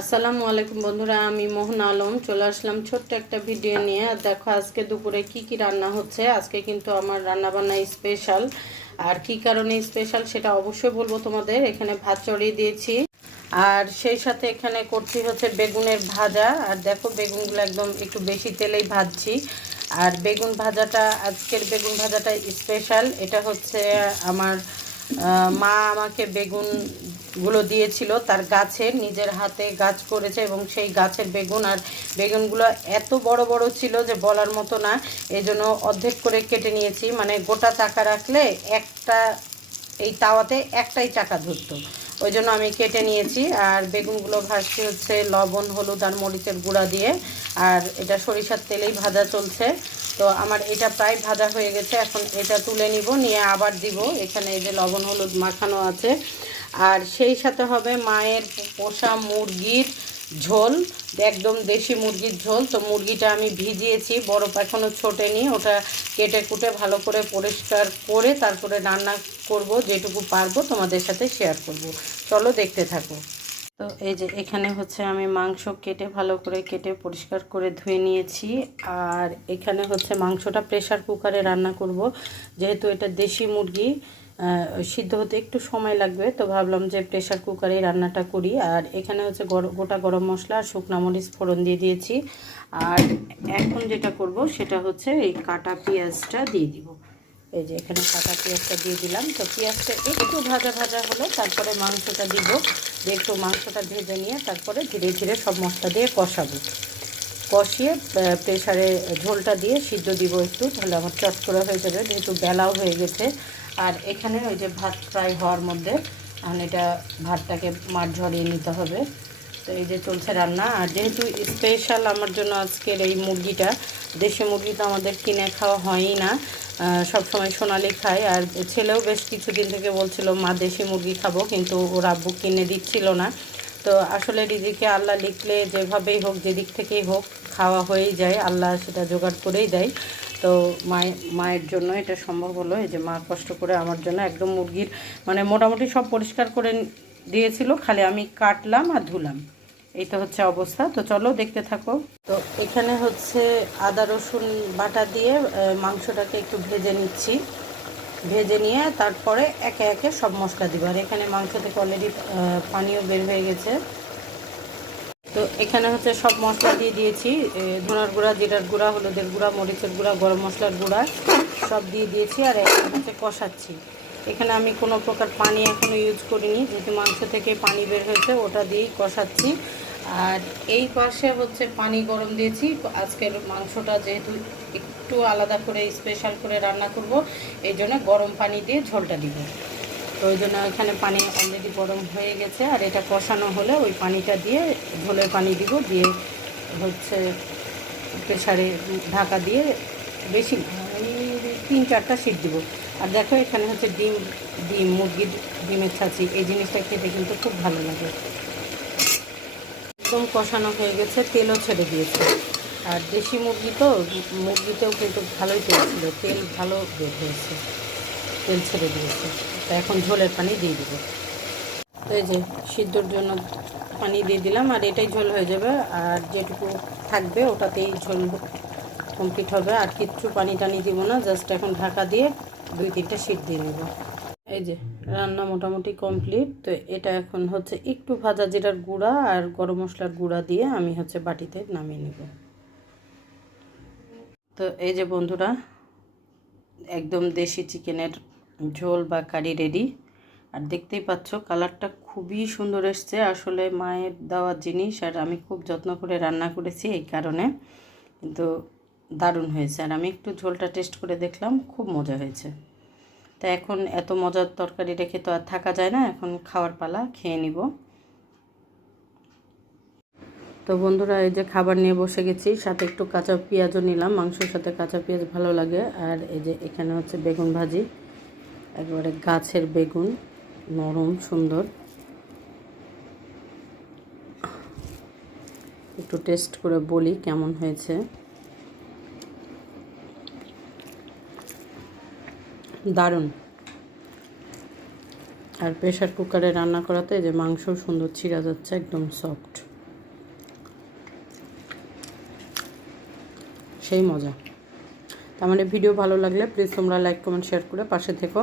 আসসালামু আলাইকুম বন্ধুরা, আমি মোহন আলম। চলে আসলাম ছোট্ট একটা ভিডিও নিয়ে। আর দেখো, আজকে দুপুরে কি কি রান্না হচ্ছে? আজকে কিন্তু আমার রান্না বান্না স্পেশাল আর কি কারণে স্পেশাল সেটা অবশ্যই বলব তোমাদের। এখানে ভাত চড়িয়ে দিয়েছি। আর সেই সাথে এখানে করছি হচ্ছে বেগুনের ভাজা। আর দেখো, বেগুনগুলো একদম একটু বেশি তেলেই ভাজছি। আর বেগুন ভাজাটা, আজকের বেগুন ভাজাটা স্পেশাল এটা হচ্ছে আমার মা আমাকে বেগুনগুলো দিয়েছিল, তার গাছে, নিজের হাতে গাছ করেছে এবং সেই গাছের বেগুন আর বেগুনগুলো এত বড় বড় ছিল যে বলার মতো না এই জন্য অর্ধেক করে কেটে নিয়েছি। মানে গোটা চাকা রাখলে একটা এই তাওয়াতে একটাই চাকা ধরতো। ওই জন্য আমি কেটে নিয়েছি। আর বেগুনগুলো ভাজছি হচ্ছে লবণ, হলুদ আর মরিচের গুঁড়া দিয়ে। আর এটা সরিষার তেলেই ভাজা চলছে। তো আমার এটা প্রায় ভাজা হয়ে গেছে। এখন এটা তুলে নিব, নিয়ে আবার দিব। এখানে এই যে লবণ, হলুদ মাখানো আছে। আর সেই সাথে হবে মায়ের পোষা মুরগির ঝোল, একদম দেশি মুরগির ঝোল। তো মুরগিটা আমি ভিজিয়েছি, বরফ এখনও ছোটেনি, ওটা কেটে কুটে ভালো করে পরিষ্কার করে তারপরে রান্না করব, যেটুকু পারব তোমাদের সাথে শেয়ার করব। চলো দেখতে থাকো। তো এই যে এখানে হচ্ছে আমি মাংস কেটে ভালো করে কেটে পরিষ্কার করে ধুয়ে নিয়েছি, আর এখানে হচ্ছে মাংসটা প্রেশার কুকারে রান্না করব, যেহেতু এটা দেশি মুরগি। সিদ্ধ হতে একটু সময় লাগবে তো ভাবলাম যে প্রেশার কুকারে রান্নাটা করি। আর এখানে হচ্ছে গোটা গরম মশলা আর শুকনা মরিচ ফোড়ন দিয়ে দিয়েছি। আর এখন যেটা করব সেটা হচ্ছে এই কাটা পেঁয়াজটা দিয়ে দিব। এই যে এখানে কাটা পেঁয়াজটা দিয়ে দিলাম তো পেঁয়াজটা একটু ভাজা ভাজা হলো তারপরে মাংসটা দিব। একটু মাংসটা ভেজে নিয়ে তারপরে ধীরে ধীরে সব মশলা দিয়ে কষাবো। কষিয়ে আহ, প্রেসারে ঝোলটা দিয়ে সিদ্ধ দিব একটু তাহলে আমার চট করে হয়ে যাবে যেহেতু বেলাও হয়ে গেছে। আর এখানে ওই যে ভাত প্রায় হওয়ার মধ্যে এখন এটা ভাতটাকে মাঠ ঝরিয়ে নিতে হবে। তো এই যে চলছে রান্না, আর যেহেতু স্পেশাল আমার জন্য আজকের এই মুরগিটা, দেশি মুরগি তো আমাদের কিনে খাওয়া হয়ই না সব সময় সোনালি খাই আর ছেলেও বেশ কিছুদিন থেকে বলছিল, মা, দেশি মুরগি খাব। কিন্তু ওর আব্বু কিনে দিচ্ছিল না। তো আসলে রিজিকে আল্লাহ লিখলে যেভাবেই হোক, যেদিক থেকেই হোক, খাওয়া হয়েই যায়। আল্লাহ সেটা জোগাড় করেই দেয়। তো মায়ের মায়ের জন্য এটা সম্ভব হলো। এই যে মা কষ্ট করে আমার জন্য একদম মুরগির মানে মোটামুটি সব পরিষ্কার করে দিয়েছিল, খালি আমি কাটলাম আর ধুলাম। এই তো হচ্ছে অবস্থা। তো চলো দেখতে থাকো। তো এখানে হচ্ছে আদা, রসুন বাটা দিয়ে মাংসটাকে একটু ভেজে নিচ্ছি। ভেজে নিয়ে তারপরে একে একে সব মশলা দিব। আর এখানে মাংস থেকে অলরেডি পানিও বের হয়ে গেছে। তো এখানে হচ্ছে সব মশলা দিয়ে দিয়েছি। ধনার গুঁড়া, জিরার গুঁড়া, হলুদের গুঁড়া, মরিচের গুঁড়া, গরম মশলার গুঁড়া সব দিয়ে দিয়েছি আর এখন হচ্ছে কষাচ্ছি। এখানে আমি কোনো প্রকার পানি এখনও ইউজ করিনি, যেহেতু মাংস থেকে পানি বের হয়েছে, ওটা দিয়েই কষাচ্ছি। আর এই পাশে হচ্ছে পানি গরম দিয়েছি। আজকের মাংসটা যেহেতু একটু আলাদা করে স্পেশাল করে রান্না করব, এই জন্য গরম পানি দিয়ে ঝোলটা দিব। তো ওই জন্য এখানে পানি অলরেডি গরম হয়ে গেছে। আর এটা কষানো হলে ওই পানিটা দিয়ে ঝোলের পানি দিব, দিয়ে হচ্ছে প্রেশারে ঢাকা দিয়ে বেশি তিন চারটা সিট দিব। আর দেখো এখানে হচ্ছে ডিম ডিম, মুরগির ডিমের ছাঁচি, এই জিনিসটা খেতে কিন্তু খুব ভালো লাগে। একদম কষানো হয়ে গেছে, তেলও ছেড়ে দিয়েছে। আর দেশি মুরগি তো, মুরগিতেও কিন্তু ভালোই তেল তেল ভালো বের হয়েছে। তেল ছেড়ে দিয়েছে। তা এখন ঝোলের পানি দিয়ে দিব। তো এই যে সিদ্ধর জন্য পানি দিয়ে দিলাম, আর এটাই ঝোল হয়ে যাবে। আর যেটুকু থাকবে ওটাতেই ঝোল কমপ্লিট হবে। আর কিচ্ছু পানি টানি দিব না, জাস্ট এখন ঢাকা দিয়ে দুই তিনটা সিট দিয়ে নেব। এই যে রান্না মোটামুটি কমপ্লিট। তো এটা এখন হচ্ছে একটু ভাজা জিরার গুঁড়া আর গরম মশলার গুঁড়া দিয়ে আমি হচ্ছে বাটিতে নামিয়ে নেব। তো এই যে বন্ধুরা, একদম দেশি চিকেনের ঝোল বা কারি রেডি আর দেখতেই পাচ্ছ, কালারটা খুবই সুন্দর এসছে। আসলে মায়ের দেওয়া জিনিস, আর আমি খুব যত্ন করে রান্না করেছি এই কারণে। কিন্তু দারুণ হয়েছে। আর আমি একটু ঝোলটা টেস্ট করে দেখলাম, খুব মজা হয়েছে। তা এখন এত মজার তরকারি রেখে তো আর থাকা যায় না, এখন খাওয়ার পালা, খেয়ে নিব। তো বন্ধুরা, এই যে খাবার নিয়ে বসে গেছি, সাথে একটু কাঁচা পেঁয়াজও নিলাম, মাংসের সাথে কাঁচা পেঁয়াজ ভালো লাগে। আর এই যে এখানে হচ্ছে বেগুন ভাজি। একবারে গাছের বেগুন, নরম, সুন্দর। একটু টেস্ট করে বলি কেমন হয়েছে। দারুণ। আর প্রেশার কুকারে রান্না করাতে যে মাংস সুন্দর ছিঁড়া যাচ্ছে, একদম সফট সেই মজা। তো আমার ভিডিও ভালো লাগলে প্লিজ তোমরা লাইক কমেন্ট শেয়ার করে পাশে থেকো।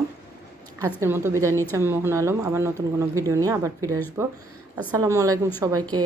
আজকের মতো বিদায় নিচ্ছি আমি মোহন আলম, আবার নতুন কোনো ভিডিও নিয়ে আবার ফিরে আসব। আসসালামু আলাইকুম সবাইকে।